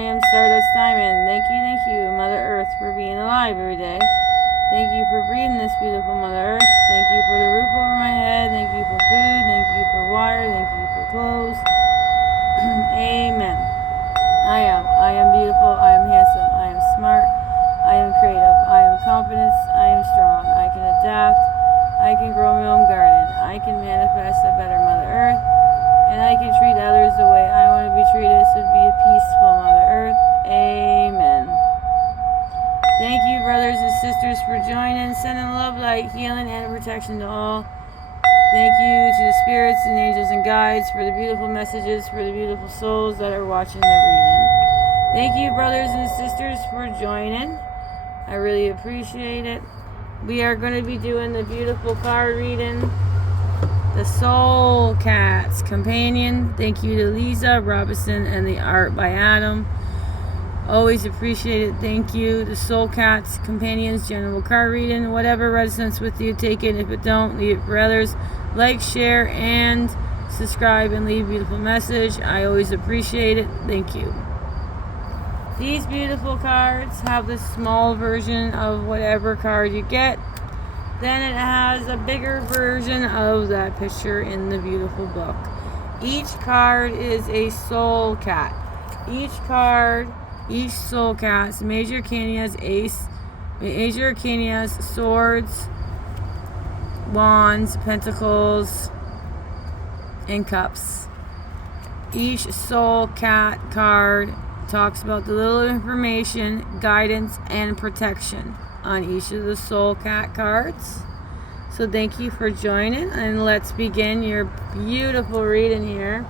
am Stardust Diamond. Thank you, Mother Earth, for being alive every day. Thank you for breathing this beautiful Mother Earth. Thank you for the roof over my head. Thank you for food. Thank you for water. Thank you for clothes. Amen. I am beautiful. I am handsome. I am smart. I am creative. I am confident. I am strong. I can adapt. I can grow my own garden. I can manifest a better Mother Earth. And I can treat others the way I want to be treated. So be a peaceful Mother Earth. Amen. Thank you, brothers and sisters, for joining. Sending love, light, healing, and protection to all. Thank you to the spirits and angels and guides for the beautiful messages, for the beautiful souls that are watching the reading. Thank you, brothers and sisters, for joining. I really appreciate it. We are going to be doing the beautiful card reading. The Soul Cat's Companion. Thank you to Lisa Robinson and the art by Adam. Always appreciate it. Thank you. The Soul Cat's Companions general card reading. Whatever resonates with you, take it. If it don't, leave it for others. Like, share, and subscribe and leave a beautiful message. I always appreciate it. Thank you. These beautiful cards have the small version of whatever card you get. Then it has a bigger version of that picture in the beautiful book. Each card is a soul cat. Each soul cat's major arcana's ace, major arcana's swords, wands, pentacles, and cups. Each soul cat card talks about the little information, guidance, and protection on each of the soul cat cards. So thank you for joining, and let's begin your beautiful reading here.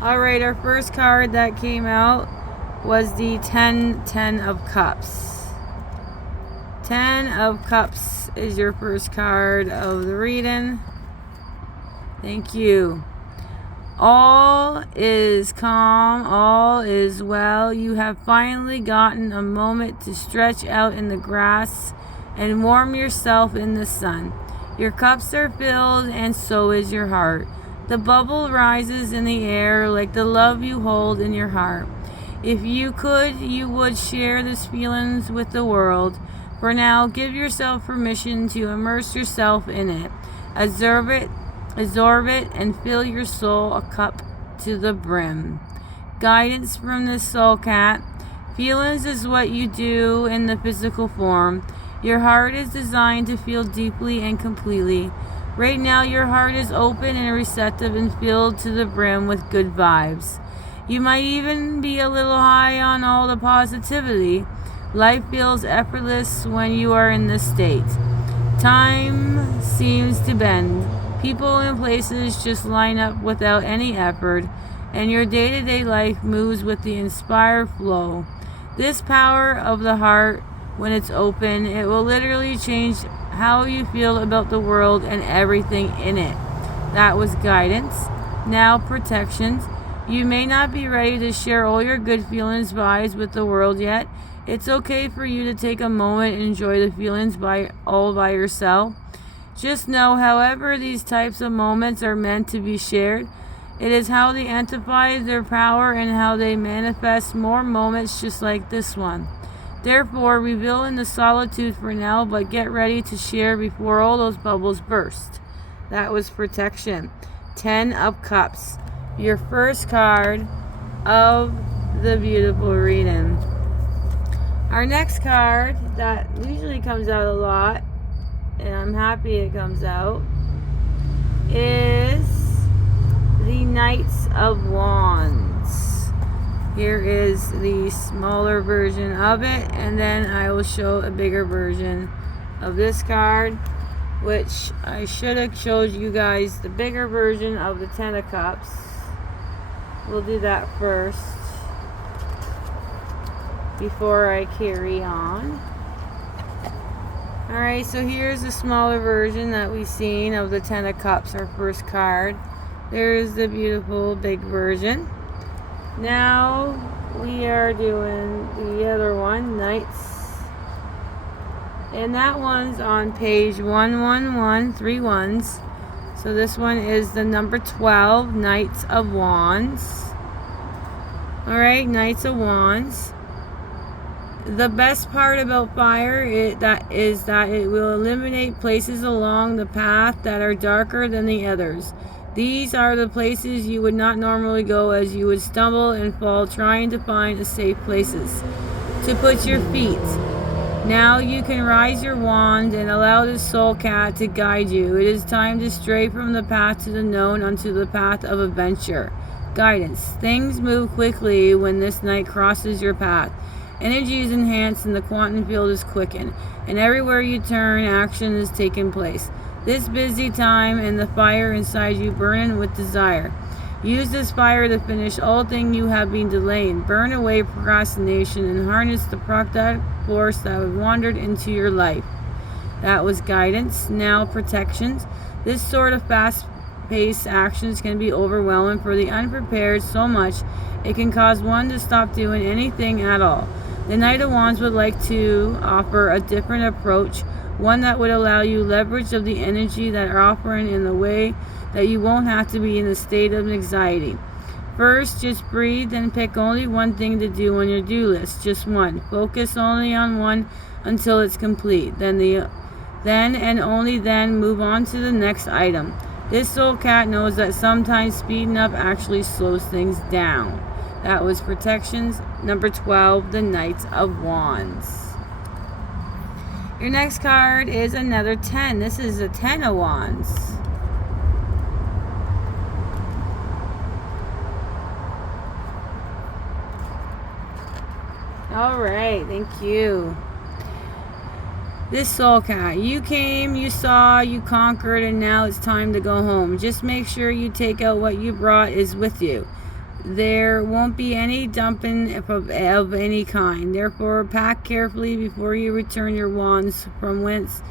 Alright, our first card that came out was the 10 of Cups. 10 of Cups is your first card of the reading. Thank you. All is calm, all is well. You have finally gotten a moment to stretch out in the grass and warm yourself in the sun. Your cups are filled, and so is your heart. The bubble rises in the air like the love you hold in your heart. If you could, you would share these feelings with the world. For now, give yourself permission to immerse yourself in it. Absorb it, and fill your soul a cup to the brim. Guidance from the soul cat. Feelings is what you do in the physical form. Your heart is designed to feel deeply and completely. Right now, your heart is open and receptive and filled to the brim with good vibes. You might even be a little high on all the positivity. Life feels effortless when you are in this state. Time seems to bend. People and places just line up without any effort, and your day-to-day life moves with the inspired flow. This power of the heart, when it's open, it will literally change how you feel about the world and everything in it. That was guidance. Now protections. You may not be ready to share all your good feelings, vibes with the world yet. It's okay for you to take a moment and enjoy the feelings all by yourself. Just know, however, these types of moments are meant to be shared. It is how they amplify their power and how they manifest more moments just like this one. Therefore, reveal in the solitude for now, but get ready to share before all those bubbles burst. That was protection. 10 of Cups. Your first card of the beautiful reading. Our next card that usually comes out a lot, and I'm happy it comes out, is the Knights of Wands. Here is the smaller version of it, and then I will show a bigger version of this card, which I should have showed you guys the bigger version of the 10 of Cups. We'll do that first before I carry on. Alright, so here's the smaller version that we've seen of the 10 of Cups, our first card. There's the beautiful big version. Now we are doing the other one, Knights. And that one's on page 111, 3 ones. So this one is the number 12, Knights of Wands. Alright, Knights of Wands. The best part about fire is that it will illuminate places along the path that are darker than the others. These are the places you would not normally go, as you would stumble and fall trying to find a safe places to put your feet. Now you can rise your wand and allow the soul cat to guide you. It is time to stray from the path to the known onto the path of adventure. Guidance. Things move quickly when this knight crosses your path. Energy is enhanced and the quantum field is quickened. And everywhere you turn, action is taking place. This busy time and the fire inside you burning with desire. Use this fire to finish all things you have been delaying. Burn away procrastination and harness the prophetic force that have wandered into your life. That was guidance. Now protections. This sort of fast-paced actions can be overwhelming for the unprepared so much it can cause one to stop doing anything at all. The Knight of Wands would like to offer a different approach, one that would allow you leverage of the energy that are offering in the way that you won't have to be in a state of anxiety. First, just breathe and pick only one thing to do on your do list, just one. Focus only on one until it's complete. Then and only then move on to the next item. This soul cat knows that sometimes speeding up actually slows things down. That was protections. Number 12, the Knight of Wands. Your next card is another 10. This is a 10 of Wands. All right, thank you. This soul cat, you came, you saw, you conquered, and now it's time to go home. Just make sure you take out what you brought is with you. There won't be any dumping of any kind. Therefore, pack carefully before you return your wands from whence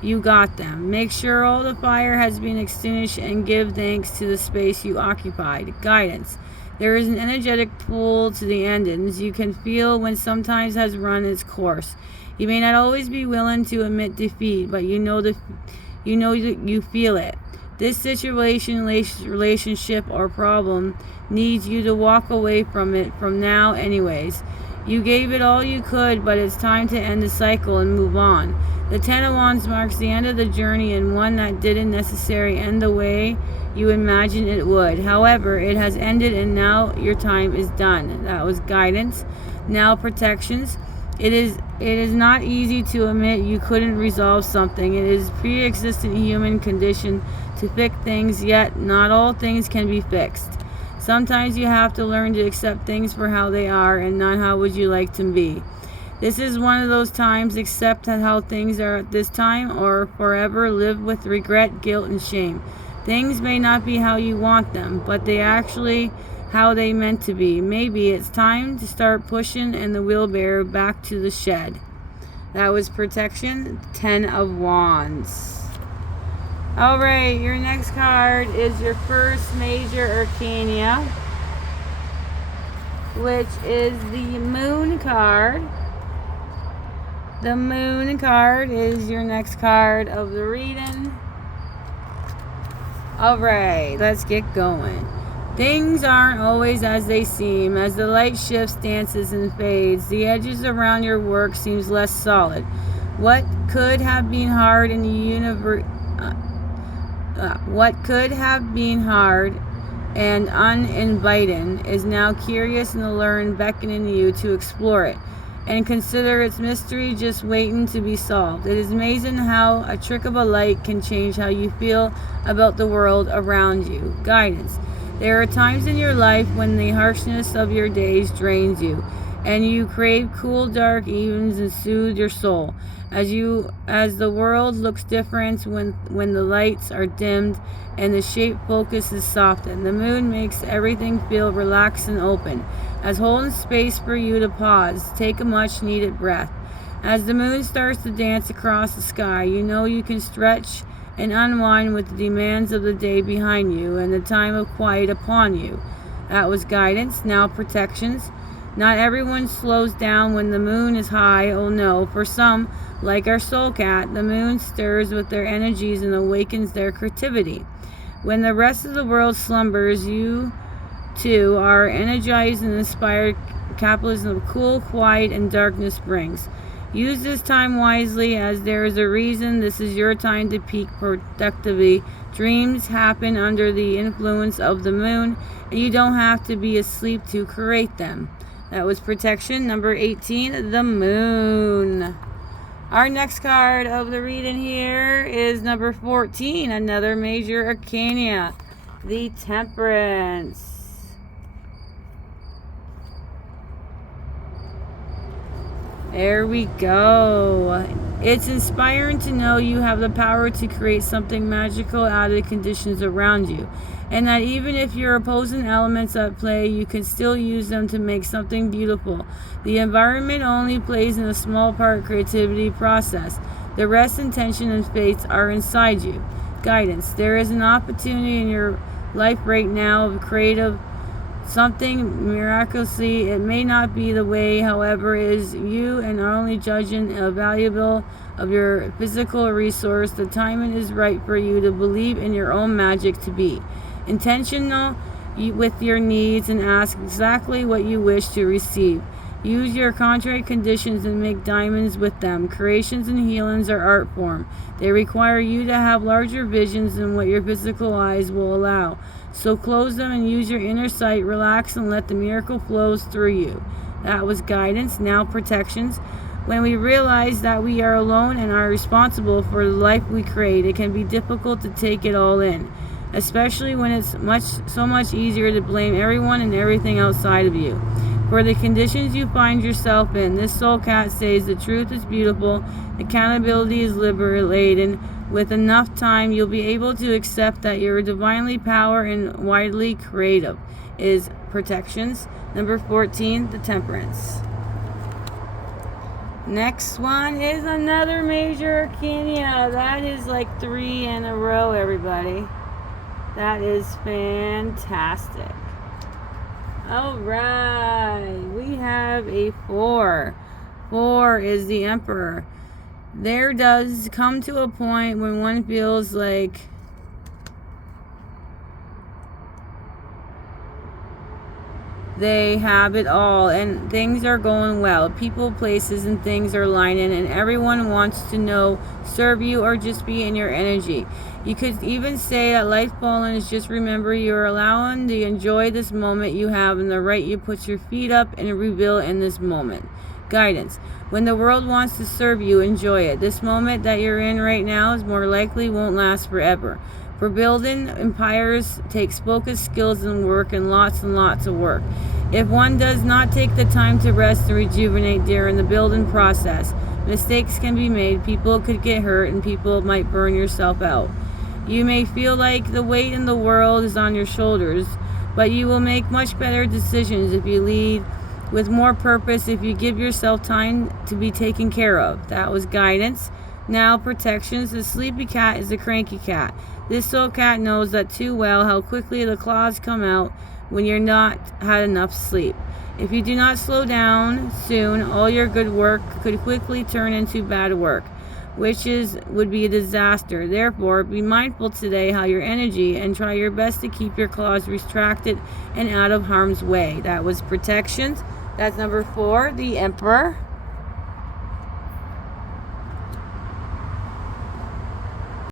you got them. Make sure all the fire has been extinguished and give thanks to the space you occupied. Guidance. There is an energetic pull to the endings you can feel when sometimes has run its course. You may not always be willing to admit defeat, but you know you feel it. This situation, relationship, or problem needs you to walk away from it from now anyways. You gave it all you could, but it's time to end the cycle and move on. The Ten of Wands marks the end of the journey, and one that didn't necessarily end the way you imagined it would. However, it has ended and now your time is done. That was guidance. Now protections. It is not easy to admit you couldn't resolve something. It is pre-existent human condition to fix things, yet not all things can be fixed. Sometimes you have to learn to accept things for how they are and not how would you like to be. This is one of those times. Accept how things are at this time, or forever live with regret, guilt, and shame. Things may not be how you want them, but they actually how they meant to be. Maybe it's time to start pushing and the wheelbarrow back to the shed. That was protection. 10 of Wands. Alright, your next card is your first major arcana, which is the Moon card. The Moon card is your next card of the reading. Alright, let's get going. Things aren't always as they seem. As the light shifts, dances, and fades, the edges around your work seems less solid. What could have been hard in the universe, what could have been hard and uninviting is now curious and alluring, beckoning you to explore it and consider its mystery just waiting to be solved. It is amazing how a trick of a light can change how you feel about the world around you. Guidance. There are times in your life when the harshness of your days drains you, and you crave cool, dark evenings and soothe your soul. As the world looks different when the lights are dimmed and the shape focus is softened. The moon makes everything feel relaxed and open, as holding space for you to pause, take a much needed breath. As the moon starts to dance across the sky, you know you can stretch and unwind with the demands of the day behind you and the time of quiet upon you. That was guidance. Now protections. Not everyone slows down when the moon is high. Oh no, for some, like our soul cat, the moon stirs with their energies and awakens their creativity. When the rest of the world slumbers, you 2 are energized and inspired capitalism of cool, quiet, and darkness brings. Use this time wisely, as there is a reason this is your time to peak productively. Dreams happen under the influence of the moon, and you don't have to be asleep to create them. That was protection. Number 18, the moon. Our next card of the reading here is number 14, another major arcana, the Temperance. There we go. It's inspiring to know you have the power to create something magical out of the conditions around you, and that even if you're opposing elements at play, you can still use them to make something beautiful. The environment only plays in a small part creativity process. The rest, intention, and faith are inside you. Guidance. There is an opportunity in your life right now of creative something miraculously. It may not be the way, however, is you and are only judging a valuable of your physical resource. The timing is right for you to believe in your own magic, to be intentional with your needs and ask exactly what you wish to receive. Use your contrary conditions and make diamonds with them. Creations and healings are art form. They require you to have larger visions than what your physical eyes will allow. So close them and use your inner sight. Relax and let the miracle flows through you. That was guidance. Now protections. When we realize that we are alone and are responsible for the life we create, it can be difficult to take it all in, especially when it's so much easier to blame everyone and everything outside of you for the conditions you find yourself in. This soul cat says the truth is beautiful, accountability is liberating. With enough time, you'll be able to accept that you're divinely power and widely creative. Is protections. Number 14, the Temperance. Next one is another major arcana. That is like 3 in a row, everybody. That is fantastic. All right, we have a 4. 4 is the Emperor. There does come to a point when one feels like they have it all and things are going well. People, places, and things are lining, and everyone wants to know, serve you, or just be in your energy. You could even say that life fallen is just remember you're allowing to enjoy this moment you have and the right you put your feet up and reveal in this moment. Guidance. When the world wants to serve you, enjoy it. This moment that you're in right now is more likely won't last forever. For building empires takes focus, skills, and work, and lots of work. If one does not take the time to rest and rejuvenate during the building process, mistakes can be made, people could get hurt, and people might burn yourself out. You may feel like the weight in the world is on your shoulders, but you will make much better decisions if you lead with more purpose, if you give yourself time to be taken care of. That was guidance. Now protections. The sleepy cat is a cranky cat. This soul cat knows that too well how quickly the claws come out when you're not had enough sleep. If you do not slow down soon, all your good work could quickly turn into bad work, which would be a disaster. Therefore, be mindful today how your energy and try your best to keep your claws retracted and out of harm's way. That was protections. That's number 4, the Emperor.